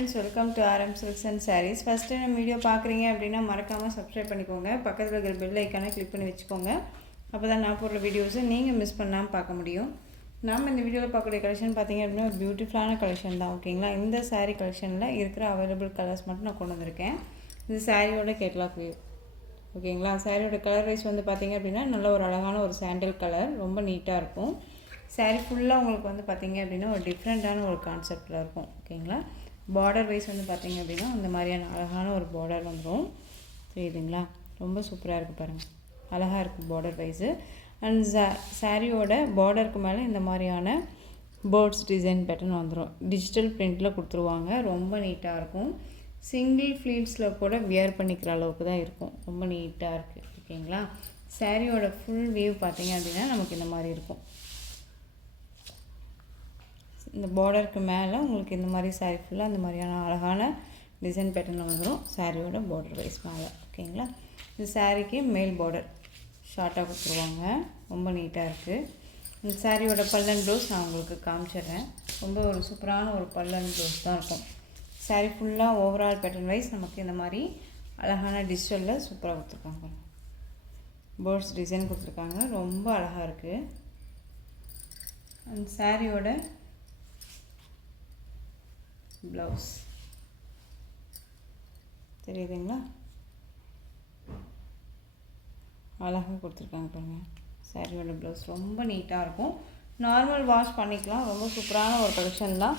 friends, welcome to RM Silks and Sarees. First time video பார்க்குறீங்க அப்படின்னா மறக்காமல் subscribe பண்ணிக்கோங்க. பக்கத்தில் இருக்கிற பெல் ஐக்கானை கிளிக் பண்ணி வச்சுக்கோங்க. அப்போ தான் நான் போடுற வீடியோஸை நீங்கள் மிஸ் பண்ணாமல் பார்க்க முடியும். நாம் இந்த வீடியோவில் பார்க்கக்கூடிய கலெக்ஷன் பார்த்தீங்க அப்படின்னா ஒரு பியூட்டிஃபுல்லான கலெக்ஷன் தான். ஓகேங்களா, இந்த சாரீ கலெக்ஷனில் இருக்கிற அவைலபிள் கலர்ஸ் மட்டும் நான் கொண்டு வந்திருக்கேன். இது சாரியோட கேட்லாக் வியூ. ஓகேங்களா, சாரியோட கலர் வைஸ் வந்து பார்த்திங்க அப்படின்னா நல்ல ஒரு அழகான ஒரு சாண்டில் கலர், ரொம்ப நீட்டாக இருக்கும். சாரீ ஃபுல்லாக உங்களுக்கு வந்து பார்த்திங்க அப்படின்னா ஒரு டிஃப்ரெண்ட்டான ஒரு கான்செப்டில் இருக்கும். ஓகேங்களா, பார்டர் வைஸ் வந்து பார்த்திங்க அப்படின்னா இந்த மாதிரியான அழகான ஒரு பார்டர் வந்துடும். தெரியுதுங்களா, ரொம்ப சூப்பராக இருக்குது பாருங்கள், அழகாக இருக்குது பார்டர் வைஸு. அண்ட் சாரியோட பார்டருக்கு மேலே இந்த மாதிரியான பேர்ட்ஸ் டிசைன் பேட்டர்ன் வந்துடும். டிஜிட்டல் பிரிண்டில் கொடுத்துருவாங்க, ரொம்ப நீட்டாக இருக்கும். சிங்கிள் ஃப்ளீட்ஸில் கூட வியர் பண்ணிக்கிற அளவுக்கு தான் இருக்கும், ரொம்ப நீட்டாக இருக்குது. ஓகேங்களா, சாரியோட ஃபுல் வியூ பார்த்திங்க அப்படின்னா நமக்கு இந்த மாதிரி இருக்கும். இந்த பார்டருக்கு மேலே உங்களுக்கு இந்த மாதிரி சாரீ ஃபுல்லாக இந்த மாதிரியான அழகான டிசைன் பேட்டர்னில் வந்துடும் சாரியோட பார்டர் வைஸ் மேலே. ஓகேங்களா, இந்த சாரீக்கு மேல் பார்டர் ஷார்ட்டாக கொடுத்துருவாங்க, ரொம்ப நீட்டாக இருக்குது. இந்த சாரியோட பல்லன் ப்ளவுஸ் நான் உங்களுக்கு காமிச்சிடுறேன். ரொம்ப ஒரு சூப்பரான ஒரு பல்லன் ப்ளவுஸ் தான் இருக்கும். சாரீ ஃபுல்லாக ஓவரால் பேட்டர்ன் வைஸ் நமக்கு இந்த மாதிரி அழகான டிஜிட்டலில் சூப்பராக கொடுத்துருக்காங்க. பேர்ட்ஸ் டிசைன் கொடுத்துருக்காங்க, ரொம்ப அழகாக இருக்குது. அந்த சாரியோட ப்ளவுஸ் தெரியுதுங்களா, அழகாக கொடுத்துருக்காங்க பாருங்கள். சாரியோட ப்ளவுஸ் ரொம்ப நீட்டாக இருக்கும். நார்மல் வாஷ் பண்ணிக்கலாம், ரொம்ப சூப்பரான ஒரு கலெக்ஷன் தான்,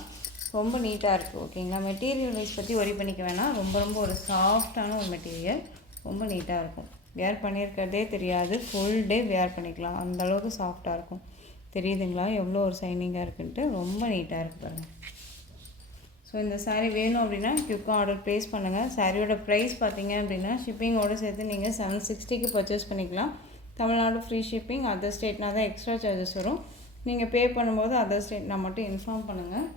ரொம்ப நீட்டாக இருக்குது. ஓகேங்களா, மெட்டீரியல் வைஸ் பற்றி ஒரி பண்ணிக்க வேணாம், ரொம்ப ஒரு சாஃப்டான ஒரு மெட்டீரியல், ரொம்ப நீட்டாக இருக்கும். வேர் பண்ணியிருக்கிறதே தெரியாது, ஃபுல் டே வேர் பண்ணிக்கலாம், அந்தளவுக்கு சாஃப்டாக இருக்கும். தெரியுதுங்களா எவ்வளோ ஒரு ஷைனிங்காக இருக்குன்ட்டு, ரொம்ப நீட்டாக இருக்குது பாருங்கள். ஸோ இந்த சாரீ வேணும் அப்படின்னா குயிக்காக ஆர்டர் ப்ளேஸ் பண்ணுங்கள். சாரியோட ப்ரைஸ் பார்த்தீங்க அப்படின்னா ஷிப்பிங்கோடு சேர்த்து நீங்கள் 760க்கு பர்ச்சேஸ் பண்ணிக்கலாம். தமிழ்நாடு ஃப்ரீ ஷிப்பிங், அதர் ஸ்டேட்னா தான் எக்ஸ்ட்ரா சார்ஜஸ் வரும். நீங்கள் பே பண்ணும்போது அதர் ஸ்டேட்னா மட்டும் இன்ஃபார்ம் பண்ணுங்கள்.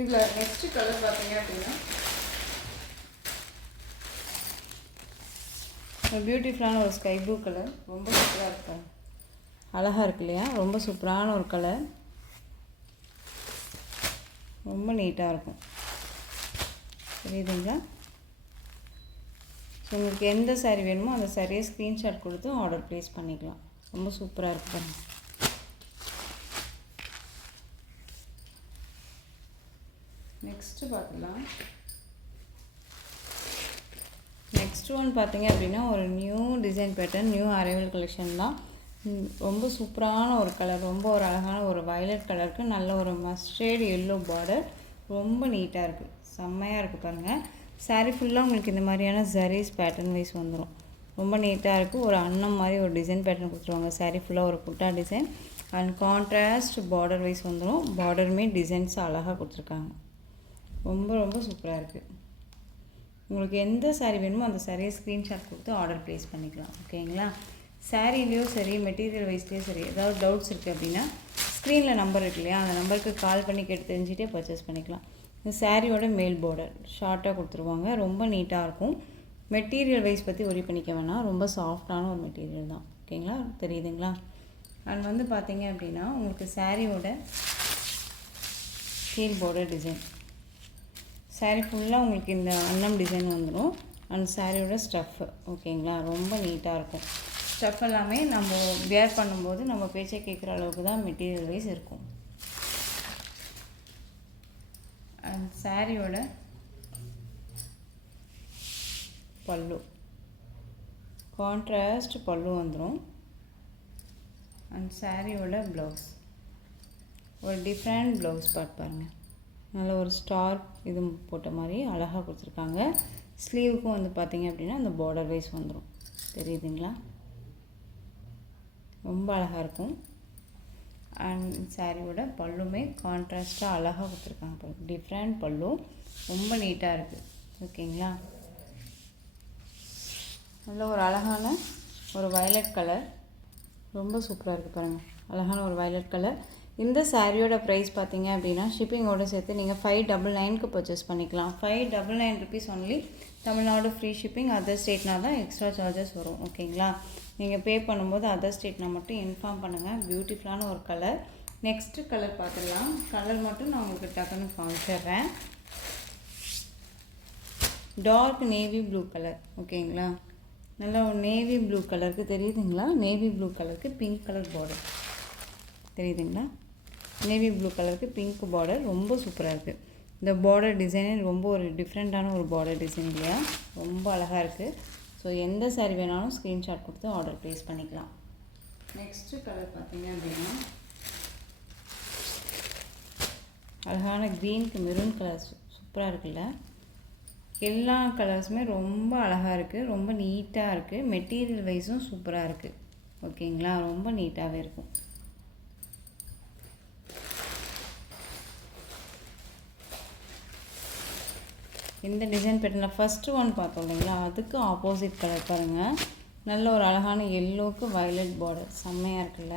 இதில் நெக்ஸ்ட் கலர் பார்த்தீங்க அப்படின்னா ஒரு பியூட்டிஃபுல்லான ஒரு ஸ்கை ப்ளூ கலர், ரொம்ப சூப்பராக இருக்கும், அழகாக இருக்கு இல்லையா, ரொம்ப சூப்பரான ஒரு கலர், ரொம்ப நீட்டாக இருக்கும். தெரியுதுங்களா, ஸோ உங்களுக்கு எந்த சாரீ வேணுமோ அந்த சாரியை ஸ்க்ரீன்ஷாட் கொடுத்து ஆர்டர் ப்ளேஸ் பண்ணிக்கலாம். ரொம்ப சூப்பராக இருக்கு பாருங்கள். நெக்ஸ்ட்டு பார்க்கலாம். நெக்ஸ்ட் ஒன் பார்த்தீங்க அப்படின்னா ஒரு new design pattern, new arrival collection தான். ரொம்ப சூப்பரான ஒரு கலர், ரொம்ப ஒரு அழகான ஒரு வயலட் கலருக்கு நல்ல ஒரு மஸ்டர்ட் எல்லோ பார்டர், ரொம்ப நீட்டாக இருக்குது, செம்மையாக இருக்குது பாருங்கள். சாரீ ஃபுல்லாக உங்களுக்கு இந்த மாதிரியான ஜரீஸ் பேட்டர்ன் வைஸ் வந்துடும், ரொம்ப நீட்டாக இருக்குது. ஒரு அன்னம் மாதிரி ஒரு டிசைன் பேட்டர்ன் கொடுத்துருவாங்க. சாரீ ஃபுல்லாக ஒரு புட்டா design and contrast border wise வந்துடும். பார்டருமே டிசைன்ஸ் அழகாக கொடுத்துருக்காங்க, ரொம்ப ரொம்ப சூப்பராக இருக்குது. உங்களுக்கு எந்த சாரீ வேணுமோ அந்த சாரியை ஸ்க்ரீன்ஷாட் கொடுத்து ஆர்டர் ப்ளேஸ் பண்ணிக்கலாம். ஓகேங்களா, சாரீலேயும் சரி மெட்டீரியல் வைஸ்லேயும் சரி ஏதாவது டவுட்ஸ் இருக்குது அப்படின்னா ஸ்க்ரீனில் நம்பர் இருக்கு இல்லையா, அந்த நம்பருக்கு கால் பண்ணி கேட்டு தெரிஞ்சுட்டே பர்ச்சேஸ் பண்ணிக்கலாம். இந்த சாரியோட மேல் பார்டர் ஷார்ட்டாக கொடுத்துருவாங்க, ரொம்ப நீட்டாக இருக்கும். மெட்டீரியல் வைஸ் பற்றி ஒரி பண்ணிக்க வேணாம், ரொம்ப சாஃப்டான ஒரு மெட்டீரியல் தான். ஓகேங்களா, தெரியுதுங்களா. அண்ட் வந்து பார்த்தீங்க அப்படின்னா உங்களுக்கு சாரியோட கீழ் பார்டர் டிசைன், சாரீ ஃபுல்லாக உங்களுக்கு இந்த அன்னம் டிசைன் வந்துடும். அண்ட் சாரியோட ஸ்டஃப்பு ஓகேங்களா, ரொம்ப நீட்டாக இருக்கும். ஸ்டஃப் எல்லாமே நம்ம வேர் பண்ணும்போது நம்ம பேச்சை கேட்குற அளவுக்கு தான் மெட்டீரியல் வைஸ் இருக்கும். அண்ட் சாரியோட பல்லு கான்ட்ராஸ்ட் பல்லு வந்துடும். அண்ட் சாரியோட ப்ளவுஸ் ஒரு டிஃப்ரெண்ட் ப்ளவுஸ் பார்ட் பாருங்கள், நல்ல ஒரு ஸ்டார் இது போட்ட மாதிரி அழகாக கொடுத்துருக்காங்க. ஸ்லீவுக்கும் வந்து பார்த்திங்க அப்படின்னா அந்த பார்டர் வைஸ் வந்துடும். தெரியுதுங்களா, ரொம்ப அழகாக இருக்கும். அண்ட் சாரியோட பல்லுமே கான்ட்ராஸ்ட்டாக அழகாக கொடுத்துருக்காங்க பாருங்கள், டிஃப்ரெண்ட் பல்லு, ரொம்ப நீட்டாக இருக்குது. ஓகேங்களா, நல்ல ஒரு அழகான ஒரு வயலட் கலர், ரொம்ப சூப்பராக இருக்குது பாருங்கள், அழகான ஒரு வயலட் கலர். இந்த சாரியோட ப்ரைஸ் பார்த்தீங்க அப்படின்னா ஷிப்பிங்கோடு சேர்த்து நீங்கள் 599க்கு பர்ச்சேஸ் பண்ணிக்கலாம். 599 rupees only. Tamil Nadu free shipping, other ஸ்டேட்னா தான் எக்ஸ்ட்ரா சார்ஜஸ் வரும். ஓகேங்களா, நீங்கள் பே பண்ணும்போது அதர் ஸ்டேட்னா மட்டும் இன்ஃபார்ம் பண்ணுங்கள். பியூட்டிஃபுல்லான ஒரு கலர். நெக்ஸ்ட்டு கலர் பார்த்துடலாம். கலர் மட்டும் நான் உங்களுக்கு டக்குன்னு காமிச்சிடுறேன். Dark navy blue colour. ஓகேங்களா, நல்லா ஒரு நேவி ப்ளூ கலருக்கு தெரியுதுங்களா, நேவி ப்ளூ கலருக்கு பிங்க் கலர் பார்டர் தெரியுதுங்களா, நேவி ப்ளூ கலருக்கு பிங்க் பார்டர் ரொம்ப சூப்பராக இருக்குது. இந்த பார்டர் டிசைனே ரொம்ப ஒரு டிஃப்ரெண்ட்டான ஒரு பார்டர் டிசைன் இல்லையா, ரொம்ப அழகாக இருக்குது. ஸோ எந்த சாரீ வேணாலும் ஸ்க்ரீன்ஷாட் கொடுத்து ஆர்டர் ப்ளேஸ் பண்ணிக்கலாம். நெக்ஸ்ட்டு கலர் பார்த்தீங்க அப்படின்னா அழகான க்ரீனுக்கு மெரூன் கலர் சூப்பராக இருக்குல்ல. எல்லா கலர்ஸுமே ரொம்ப அழகாக இருக்குது, ரொம்ப நீட்டாக இருக்குது. மெட்டீரியல் வைஸும் சூப்பராக இருக்குது. ஓகேங்களா, ரொம்ப நீட்டாகவே இருக்கும். இந்த டிசைன் பேட்டர்னில் ஃபஸ்ட்டு ஒன் பார்த்தோம் இல்லைங்களா, அதுக்கு ஆப்போசிட் கலர் பாருங்கள். நல்ல ஒரு அழகான எல்லோவுக்கு வயலட் பார்டர் செம்மையாக இருக்குல்ல,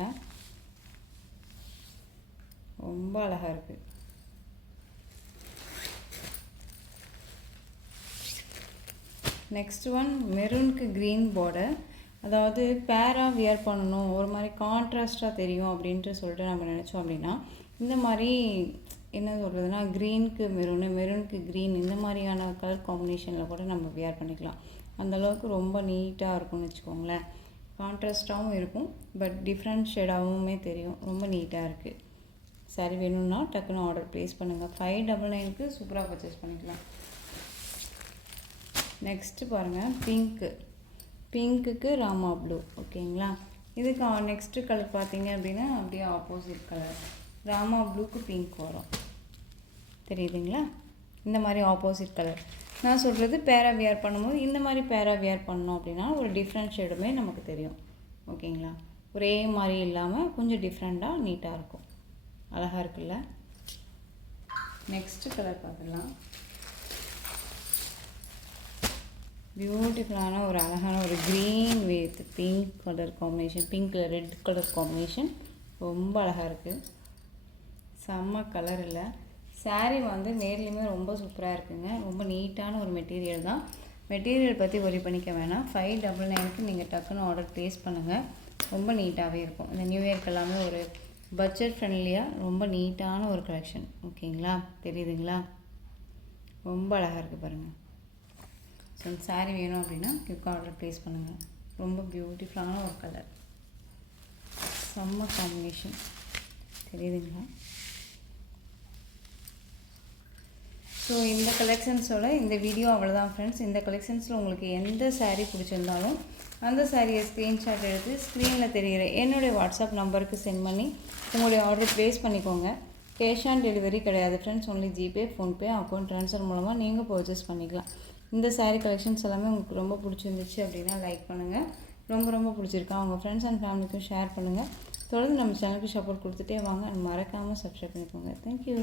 ரொம்ப அழகாக இருக்குது. நெக்ஸ்ட் ஒன் மெரூனுக்கு க்ரீன் பார்டர். அதாவது பேராக வியர் பண்ணணும், ஒரு மாதிரி கான்ட்ராஸ்டாக தெரியும் அப்படின்ட்டு சொல்லிட்டு நம்ம நினச்சோம் அப்படின்னா இந்த மாதிரி என்ன சொல்கிறதுனா க்ரீனுக்கு மெரூனு, மெரூனுக்கு க்ரீன் இந்த மாதிரியான கலர் காம்பினேஷனில் கூட நம்ம வியர் பண்ணிக்கலாம். அந்தளவுக்கு ரொம்ப நீட்டாக இருக்கும்னு வச்சுக்கோங்களேன். கான்ட்ராஸ்டாகவும் இருக்கும், பட் டிஃப்ரெண்ட் ஷேடாகவுமே தெரியும். ரொம்ப நீட்டாக இருக்குது. சாரி வேணும்னா டக்குன்னு ஆர்டர் ப்ளேஸ் பண்ணுங்கள். 599க்கு சூப்பராக பர்ச்சேஸ் பண்ணிக்கலாம். நெக்ஸ்ட்டு பாருங்கள், பிங்க்குக்கு ராமா ப்ளூ. ஓகேங்களா, இதுக்கு நெக்ஸ்ட்டு கலர் பார்த்தீங்க அப்படின்னா அப்படியே ஆப்போசிட் கலர். ராமா ப்ளூக்கு பிங்க் வரும் தெரியுதுங்களா, இந்த மாதிரி ஆப்போசிட் கலர். நான் சொல்கிறது பேரா வியர் பண்ணும்போது இந்த மாதிரி பேரா வியர் பண்ணோம் அப்படின்னா ஒரு டிஃப்ரெண்ட் ஷேடுமே நமக்கு தெரியும். ஓகேங்களா, ஒரே மாதிரி இல்லாமல் கொஞ்சம் டிஃப்ரெண்ட்டாக நீட்டாக இருக்கும். அழகாக இருக்குல்ல. நெக்ஸ்ட்டு கலர் பார்த்துக்கலாம். பியூட்டிஃபுல்லான ஒரு அழகான ஒரு green with pink colour combination, பிங்க்கில் ரெட் கலர் காம்பினேஷன் ரொம்ப அழகாக இருக்குது. செம்ம கலர் இல்லை. சாரீ வந்து நேர்லேயுமே ரொம்ப சூப்பராக இருக்குங்க. ரொம்ப நீட்டான ஒரு மெட்டீரியல் தான். மெட்டீரியல் பற்றி ஒரி பண்ணிக்க வேணாம். 599க்கு நீங்கள் டக்குன்னு ஆர்டர் ப்ளேஸ் பண்ணுங்கள். ரொம்ப நீட்டாகவே இருக்கும். இந்த நியூ இயர்க்கு எல்லாமே ஒரு பட்ஜெட் ஃப்ரெண்ட்லியாக ரொம்ப நீட்டான ஒரு கலெக்ஷன். ஓகேங்களா, தெரியுதுங்களா, ரொம்ப அழகாக இருக்குது பாருங்கள். ஸோ இந்த சாரீ வேணும் அப்படின்னா குயிக்காக ஆர்டர் ப்ளேஸ் பண்ணுங்கள். ரொம்ப பியூட்டிஃபுல்லான ஒரு கலர், செம்ம காம்பினேஷன் தெரியுதுங்களா. ஸோ இந்த கலெக்ஷன்ஸோட இந்த வீடியோ அவ்வளோதான் ஃப்ரெண்ட்ஸ். இந்த கலெக்ஷன்ஸில் உங்களுக்கு எந்த சாரீ பிடிச்சிருந்தாலும் அந்த சாரியை ஸ்க்ரீன்ஷாட் எடுத்து ஸ்க்ரீனில் தெரிகிற என்னுடைய வாட்ஸ்அப் நம்பருக்கு சென்ட் பண்ணி உங்களுடைய ஆர்டர் ப்ளேஸ் பண்ணிக்கோங்க. கேஷ் ஆன் டெலிவரி கிடையாது friends, only GPay, PhonePe, account transfer மூலமாக நீங்கள் பர்ச்சேஸ் பண்ணிக்கலாம். இந்த சாரீ கலெக்ஷன்ஸ் எல்லாமே உங்களுக்கு ரொம்ப பிடிச்சிருந்துச்சு அப்படின்னா லைக் பண்ணுங்கள். ரொம்ப பிடிச்சிருக்கா உங்கள் ஃப்ரெண்ட்ஸ் அண்ட் ஃபேமிலிக்கும் ஷேர் பண்ணுங்கள். தொடர்ந்து நம்ம சேனலுக்கு சப்போர்ட் கொடுத்துட்டே வாங்க. மறக்காமல் சப்ஸ்கிரைப் பண்ணிக்கோங்க. தேங்க்யூ.